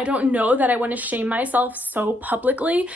I don't know that I want to shame myself so publicly.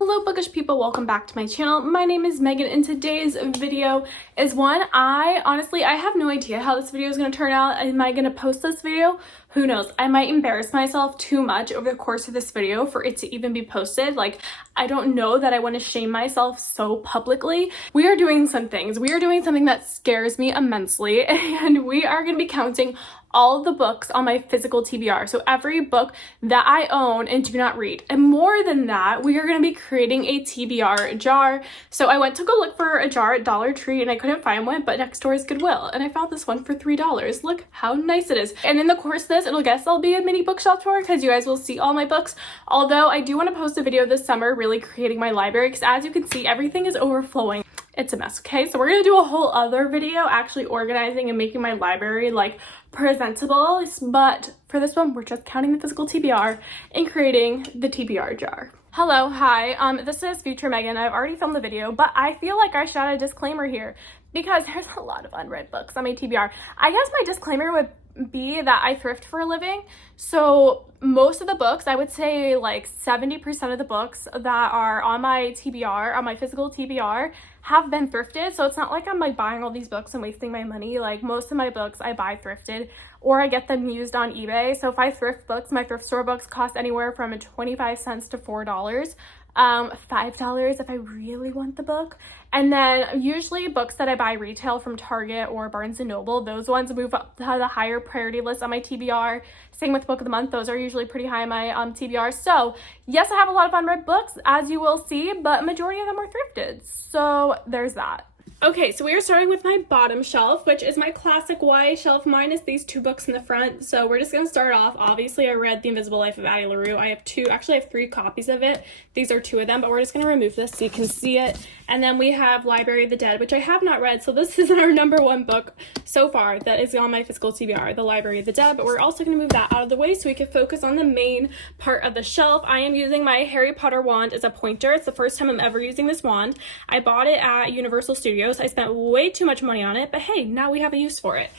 Hello bookish people, welcome back to my channel. My name is Megan and today's video is one I have no idea how this video is going to turn out. Am I going to post this video? Who knows? I might embarrass myself too much over the course of this video for it to even be posted. Like, I don't know that I want to shame myself so publicly. We are doing some things. We are doing something that scares me immensely, and we are going to be counting all of the books on my physical TBR. So every book that I own and do not read. And more than that, we are going to be creating a TBR jar. So I went to go look for a jar at Dollar Tree and I couldn't find one, but next door is Goodwill. And I found this one for $3. Look how nice it is. And in the course of this, I'll be a mini bookshelf tour because you guys will see all my books. Although I do want to post a video this summer really creating my library because as you can see, everything is overflowing. It's a mess, okay? So we're gonna do a whole other video actually organizing and making my library like presentable, but for this one, we're just counting the physical TBR and creating the TBR jar. Hello, hi, this is Future Megan. I've already filmed the video, but I feel like I should add a disclaimer here because there's a lot of unread books on my TBR. I guess my disclaimer would be that I thrift for a living. So most of the books, I would say like 70% of the books that are on my TBR, on my physical TBR, have been thrifted. So it's not like I'm like buying all these books and wasting my money. Like most of my books I buy thrifted or I get them used on eBay. So if I thrift books, my thrift store books cost anywhere from 25 cents to $4. $5 if I really want the book. And then usually books that I buy retail from Target or Barnes & Noble, those ones move up to the higher priority list on my TBR. Same with Book of the Month, those are usually pretty high on my TBR. So yes, I have a lot of unread books, as you will see, but majority of them are thrifted. So there's that. Okay, so we are starting with my bottom shelf, which is my classic YA shelf minus these two books in the front. So we're just going to start off. Obviously, I read The Invisible Life of Addie LaRue. I have three copies of it. These are two of them, but we're just going to remove this so you can see it. And then we have Library of the Dead, which I have not read. So this is our number one book so far that is on my physical TBR, The Library of the Dead. But we're also going to move that out of the way so we can focus on the main part of the shelf. I am using my Harry Potter wand as a pointer. It's the first time I'm ever using this wand. I bought it at Universal Studios. I spent way too much money on it, but hey, now we have a use for it.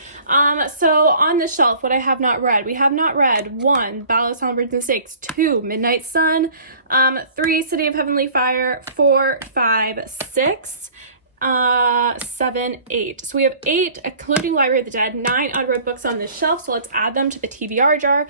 So on the shelf, what I have not read, we have not read 1, Battle of Songbirds and Snakes, 2, Midnight Sun, 3, City of Heavenly Fire, 4, 5, 6, 7, 8. So we have 8, including Library of the Dead, 9 unread books on this shelf, so let's add them to the TBR jar.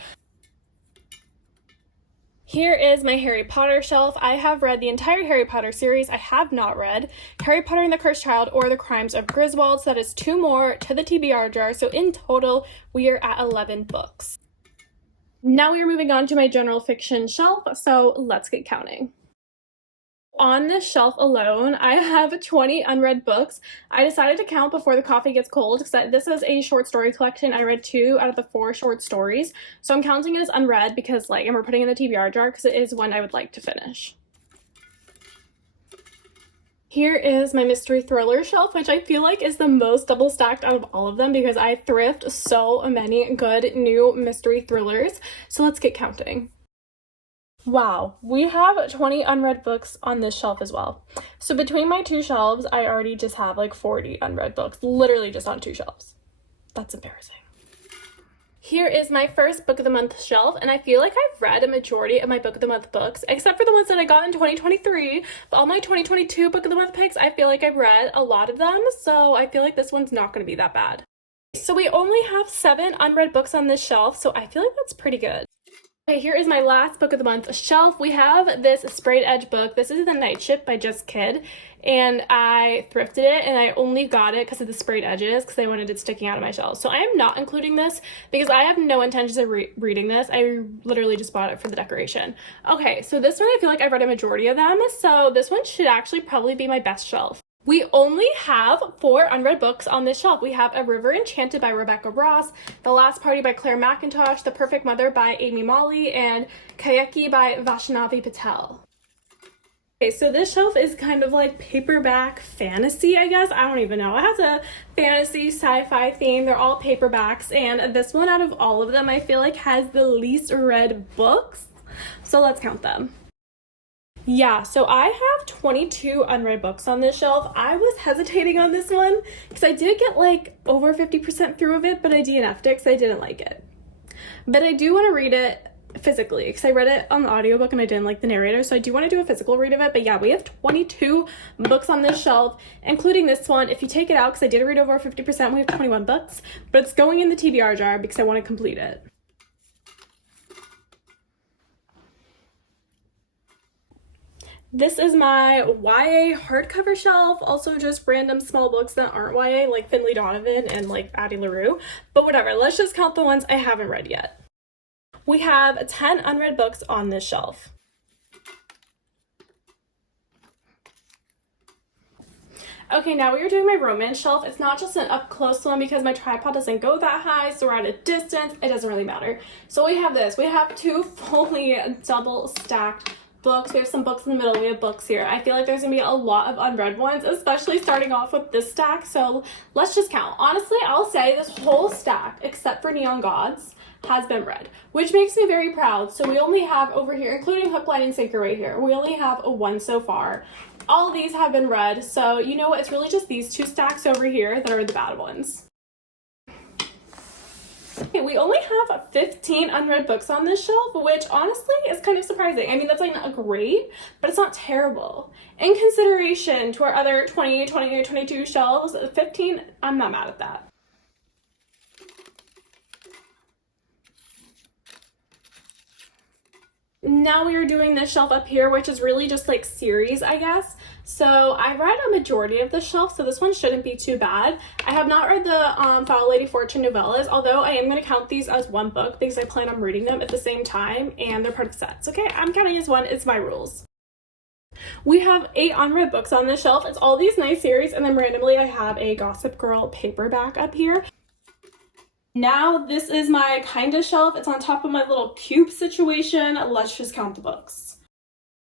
Here is my Harry Potter shelf. I have read the entire Harry Potter series. I have not read Harry Potter and the Cursed Child or The Crimes of Griswold, so that is 2 more to the TBR jar. So in total, we are at 11 books. Now we are moving on to my general fiction shelf, so let's get counting. On this shelf alone, I have 20 unread books. I decided to count before the coffee gets cold because this is a short story collection. I read 2 out of the 4 short stories. So I'm counting it as unread because and we're putting it in the TBR jar because it is one I would like to finish. Here is my mystery thriller shelf, which I feel like is the most double stacked out of all of them because I thrift so many good new mystery thrillers. So let's get counting. Wow, we have 20 unread books on this shelf as well. So between my 2 shelves, I already just have like 40 unread books, literally just on 2 shelves. That's embarrassing. Here is my first Book of the Month shelf, and I feel like I've read a majority of my Book of the Month books, except for the ones that I got in 2023. But all my 2022 Book of the Month picks, I feel like I've read a lot of them, so I feel like this one's not going to be that bad. So we only have 7 unread books on this shelf, so I feel like that's pretty good. Okay, here is my last Book of the Month shelf. We have this sprayed edge book. This is The Night Ship by Just Kid, and I thrifted it, and I only got it because of the sprayed edges because I wanted it sticking out of my shelf. So I am not including this because I have no intentions of reading this. I literally just bought it for the decoration. Okay, so this one I feel like I've read a majority of them, so this one should actually probably be my best shelf. We only have 4 unread books on this shelf. We have A River Enchanted by Rebecca Ross, The Last Party by Claire McIntosh, The Perfect Mother by Amy Molly, and Kayeki by Vaishnavi Patel. Okay, so this shelf is kind of like paperback fantasy, I guess. I don't even know. It has a fantasy sci-fi theme. They're all paperbacks, and this one out of all of them I feel like has the least read books. So let's count them. Yeah, so I have 22 unread books on this shelf. I was hesitating on this one because I did get like over 50% through of it, but I DNF'd it because I didn't like it. But I do want to read it physically because I read it on the audiobook and I didn't like the narrator, so I do want to do a physical read of it. But yeah, we have 22 books on this shelf, including this one. If you take it out, because I did read over 50%, we have 21 books, but it's going in the TBR jar because I want to complete it. This is my YA hardcover shelf, also just random small books that aren't YA, like Finley Donovan and like Addie LaRue, but whatever, let's just count the ones I haven't read yet. We have 10 unread books on this shelf. Okay, now we are doing my romance shelf. It's not just an up close one because my tripod doesn't go that high, so we're at a distance. It doesn't really matter. So we have this. We have 2 fully double stacked books. We have some books in the middle. We have books here. I feel like there's gonna be a lot of unread ones, especially starting off with this stack. So let's just count. Honestly, I'll say this whole stack, except for Neon Gods, has been read, which makes me very proud. So we only have over here, including Hook, Line, and Sinker right here, we only have a 1 so far. All of these have been read. So you know what? It's really just these 2 stacks over here that are the bad ones. Okay, we only have 15 unread books on this shelf, which honestly is kind of surprising. I mean, that's like not great, but it's not terrible. In consideration to our other 20, 20, 22 shelves, 15, I'm not mad at that. Now we are doing this shelf up here, which is really just like series, I guess. So I read a majority of the shelf, so this one shouldn't be too bad. I have not read the Foul Lady Fortune novellas, although I am going to count these as one book because I plan on reading them at the same time and they're part of sets. Okay, I'm counting as one. It's my rules. We have 8 unread books on this shelf. It's all these nice series, and then randomly I have a Gossip Girl paperback up here. Now this is my kinda shelf. It's on top of my little cube situation. Let's just count the books.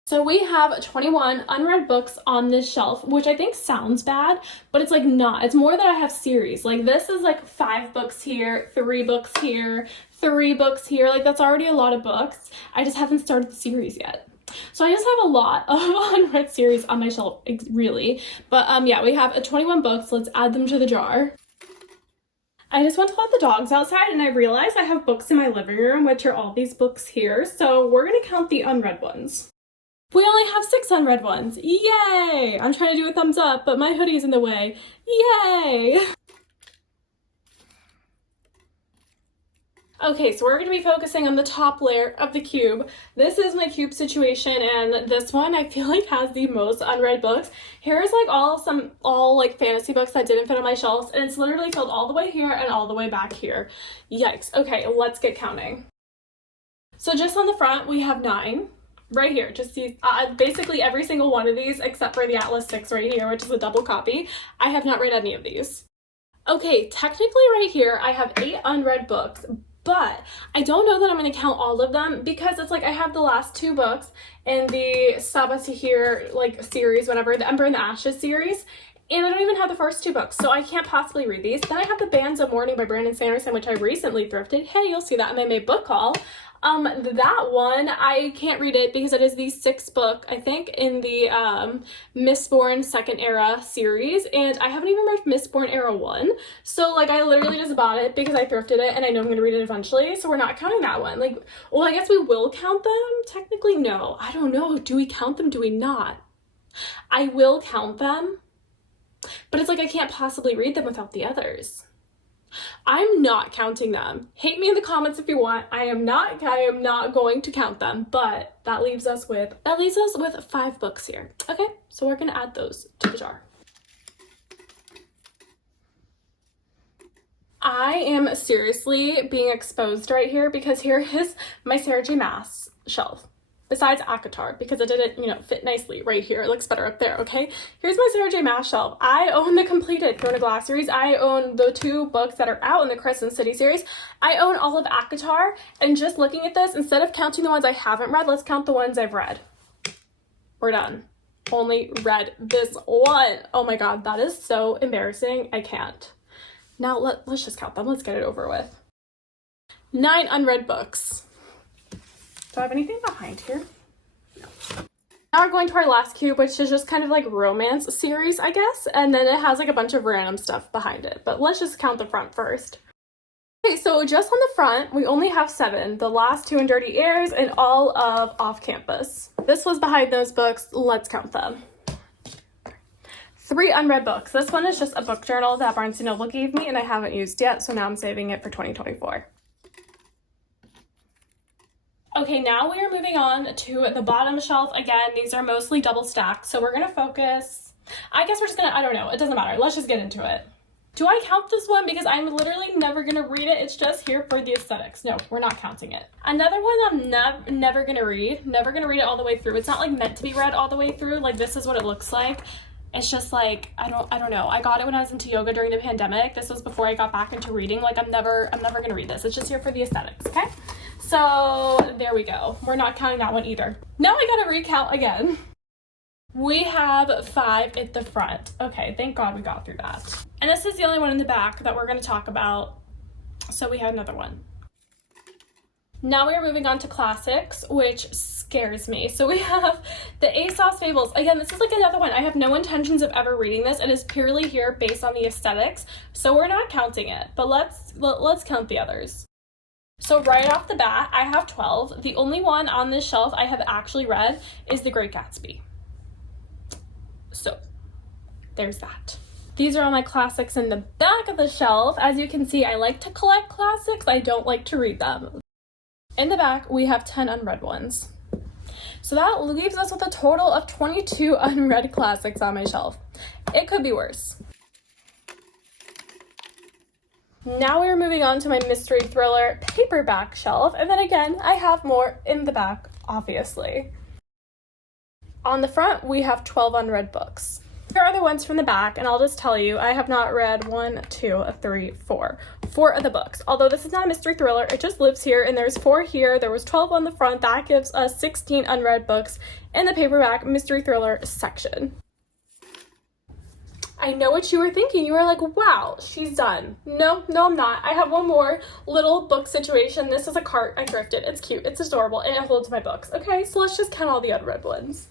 So we have 21 unread books on this shelf, which I think sounds bad, but it's like not. It's more that I have series. Like this is like 5 books here, 3 books here, 3 books here. Like that's already a lot of books. I just haven't started the series yet. So I just have a lot of unread series on my shelf, really. But yeah, we have 21 books. Let's add them to the jar. I just went to let the dogs outside and I realized I have books in my living room, which are all these books here. So we're going to count the unread ones. We only have 6 unread ones. Yay! I'm trying to do a thumbs up, but my hoodie's in the way. Yay! Okay, so we're going to be focusing on the top layer of the cube. This is my cube situation, and this one I feel like has the most unread books. Here's like all like fantasy books that didn't fit on my shelves, and it's literally filled all the way here and all the way back here. Yikes. Okay, let's get counting. So just on the front, we have 9. Right here, just these, basically every single one of these except for the Atlas 6 right here, which is a double copy. I have not read any of these. Okay, technically right here, I have 8 unread books, but I don't know that I'm going to count all of them because it's like I have the last 2 books in the Sabatahir like series, whatever, the Ember and the Ashes series, and I don't even have the first 2 books, so I can't possibly read these. Then I have the Bands of Morning by Brandon Sanderson, which I recently thrifted. Hey, you'll see that in my May book haul. That one, I can't read it because it is the 6th book, I think, in the Mistborn Second Era series, and I haven't even read Mistborn Era 1, so, like, I literally just bought it because I thrifted it, and I know I'm going to read it eventually, so we're not counting that one. Like, well, I guess we will count them? Technically, no. I don't know. Do we count them? Do we not? I will count them, but it's like I can't possibly read them without the others. I'm not counting them. Hate me in the comments if you want. I am not going to count them, but that leaves us with 5 books here. Okay, so we're gonna add those to the jar. I am seriously being exposed right here because here is my Sarah J. Maas shelf. Besides ACOTAR, because it didn't, fit nicely right here. It looks better up there, okay? Here's my Sarah J. Maas shelf. I own the completed Throne Glass series. I own the 2 books that are out in the Crescent City series. I own all of ACOTAR, and just looking at this, instead of counting the ones I haven't read, let's count the ones I've read. We're done. Only read this one. Oh my god, that is so embarrassing. I can't. Now, let's just count them. Let's get it over with. 9 unread books. Do I have anything behind here? No. Now we're going to our last cube, which is just kind of like romance series, I guess. And then it has like a bunch of random stuff behind it. But let's just count the front first. Okay, so just on the front, we only have 7. The last 2 in Dirty Airs and all of Off Campus. This was behind those books. Let's count them. 3 unread books. This one is just a book journal that Barnes & Noble gave me and I haven't used yet, so now I'm saving it for 2024. Okay, now we are moving on to the bottom shelf. Again, these are mostly double stacked, so we're gonna focus. I guess we're just gonna, I don't know, it doesn't matter. Let's just get into it. Do I count this one? Because I'm literally never gonna read it. It's just here for the aesthetics. No, we're not counting it. Another one I'm never gonna read. Never gonna read it all the way through. It's not like meant to be read all the way through. Like this is what it looks like. It's just like, I don't know. I got it when I was into yoga during the pandemic. This was before I got back into reading. Like I'm never gonna read this. It's just here for the aesthetics, okay? So there we go. We're not counting that one either. Now I gotta recount again. We have 5 at the front. Okay, thank God we got through that. And this is the only one in the back that we're gonna talk about. So we had another one. Now we are moving on to classics, which scares me. So we have the ASOS Fables. Again, this is like another one. I have no intentions of ever reading this. It is purely here based on the aesthetics. So we're not counting it, but let's count the others. So right off the bat, I have 12. The only one on this shelf I have actually read is The Great Gatsby. So there's that. These are all my classics in the back of the shelf. As you can see, I like to collect classics. I don't like to read them. In the back, we have 10 unread ones. So that leaves us with a total of 22 unread classics on my shelf. It could be worse. Now we're moving on to my mystery thriller paperback shelf. And then again, I have more in the back, obviously. On the front, we have 12 unread books. Here are the ones from the back, and I'll just tell you, I have not read 1, 2, 3, 4. 4 of the books. Although this is not a mystery thriller, it just lives here, and there's 4 here. There was 12 on the front. That gives us 16 unread books in the paperback mystery thriller section. I know what you were thinking. You were like, wow, she's done. No, I'm not. I have one more little book situation. This is a cart I thrifted. It's cute. It's adorable, and it holds my books. Okay, so let's just count all the unread ones.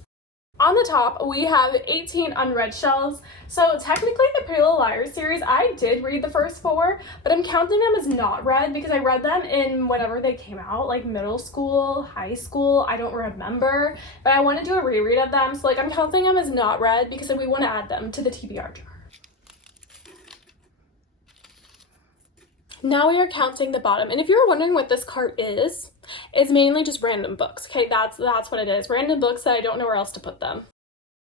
On the top, we have 18 unread shelves. So technically the Pretty Little Liars series, I did read the first 4, but I'm counting them as not read because I read them in whenever they came out, like middle school, high school, I don't remember, but I want to do a reread of them. So like I'm counting them as not read because we want to add them to the TBR jar. Now we are counting the bottom, and if you're wondering what this cart is, it's mainly just random books. Okay, that's what it is. Random books that I don't know where else to put them.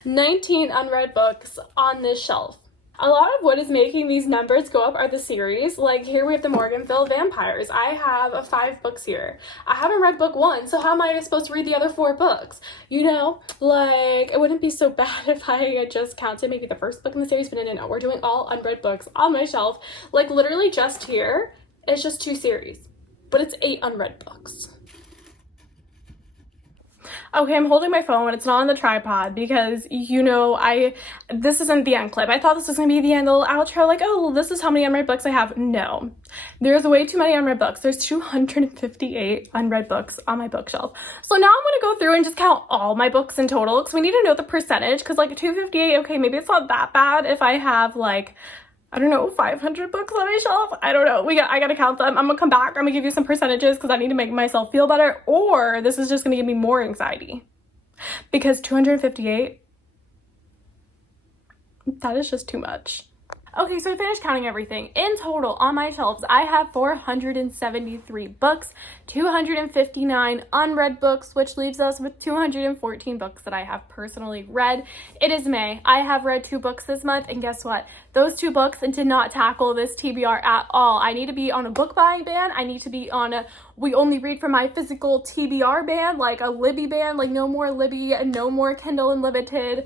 19 unread books on this shelf. A lot of what is making these numbers go up are the series. Like here we have the Morganville Vampires. I have 5 books here. I haven't read book 1, so how am I supposed to read the other 4 books? You know, like it wouldn't be so bad if I had just counted maybe the first book in the series, but no, we're doing all unread books on my shelf. Like literally just here, it's just 2 series, but it's 8 unread books. Okay, I'm holding my phone when it's not on the tripod because, you know, this isn't the end clip. I thought this was going to be the end, the little outro, like, oh, this is how many unread books I have. No, there's way too many unread books. There's 258 unread books on my bookshelf. So now I'm going to go through and just count all my books in total because we need to know the percentage because, like, 258, okay, maybe it's not that bad if I have, like, I don't know, 500 books on my shelf. I don't know. I gotta count them. I'm gonna come back. I'm gonna give you some percentages because I need to make myself feel better, or this is just gonna give me more anxiety. Because 258, that is just too much. Okay, so I finished counting everything. In total, on my shelves, I have 473 books, 259 unread books, which leaves us with 214 books that I have personally read. It is May. I have read 2 books this month, and guess what? Those 2 books did not tackle this TBR at all. I need to be on a book buying ban. I need to be on a we only read from my physical TBR ban, like a Libby ban, like no more Libby and no more Kindle Unlimited.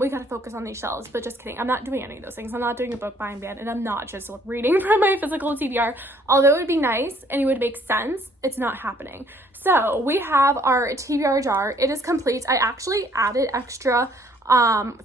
We gotta focus on these shelves, but just kidding. I'm not doing any of those things. I'm not doing a book buying ban, and I'm not just reading from my physical TBR. Although it would be nice and it would make sense, it's not happening. So we have our TBR jar. It is complete. I actually added extra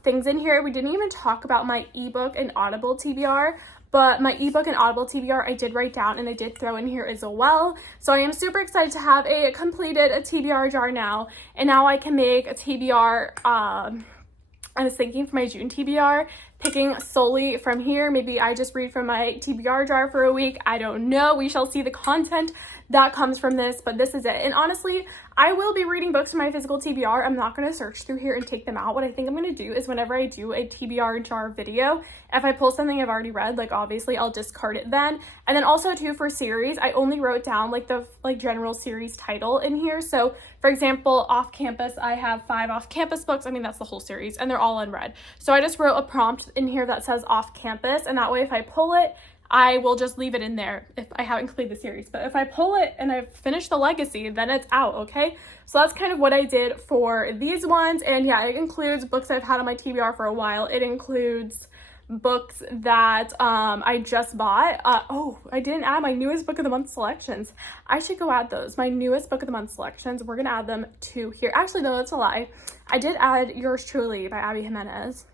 things in here. We didn't even talk about my ebook and Audible TBR, but my ebook and Audible TBR I did write down and I did throw in here as well. So I am super excited to have a TBR jar now, and now I can make a TBR. I was thinking for my June TBR, picking solely from here. Maybe I just read from my TBR jar for a week. I don't know. We shall see the content that comes from this, but this is it. And honestly, I will be reading books from my physical TBR. I'm not going to search through here and take them out. What I think I'm going to do is whenever I do a TBR jar video, if I pull something I've already read, like obviously I'll discard it then. And then also too for series, I only wrote down like the general series title in here. So for example, off campus, I have 5 off campus books. I mean, that's the whole series and they're all unread. So I just wrote a prompt in here that says off campus, and that way if I pull it, I will just leave it in there if I haven't completed the series. But if I pull it and I've finished the legacy, then it's out, okay? So that's kind of what I did for these ones. And yeah, it includes books I've had on my TBR for a while. It includes books that I just bought. Oh, I didn't add my newest book of the month selections. I should go add those. My newest book of the month selections. We're going to add them to here. Actually, no, that's a lie. I did add Yours Truly by Abby Jimenez.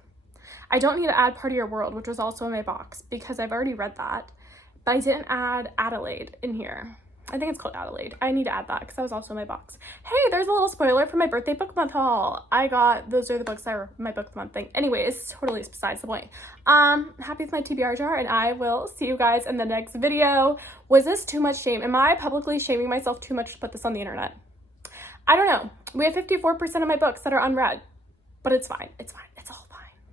I don't need to add Part of Your World, which was also in my box because I've already read that, but I didn't add Adelaide in here. I think it's called Adelaide. I need to add that because that was also in my box. Hey, there's a little spoiler for my birthday book month haul. Those are the books that are my book of the month thing. Anyway, it's totally besides the point. Happy with my TBR jar, and I will see you guys in the next video. Was this too much shame? Am I publicly shaming myself too much to put this on the internet? I don't know. We have 54% of my books that are unread, but it's fine. It's fine. It's all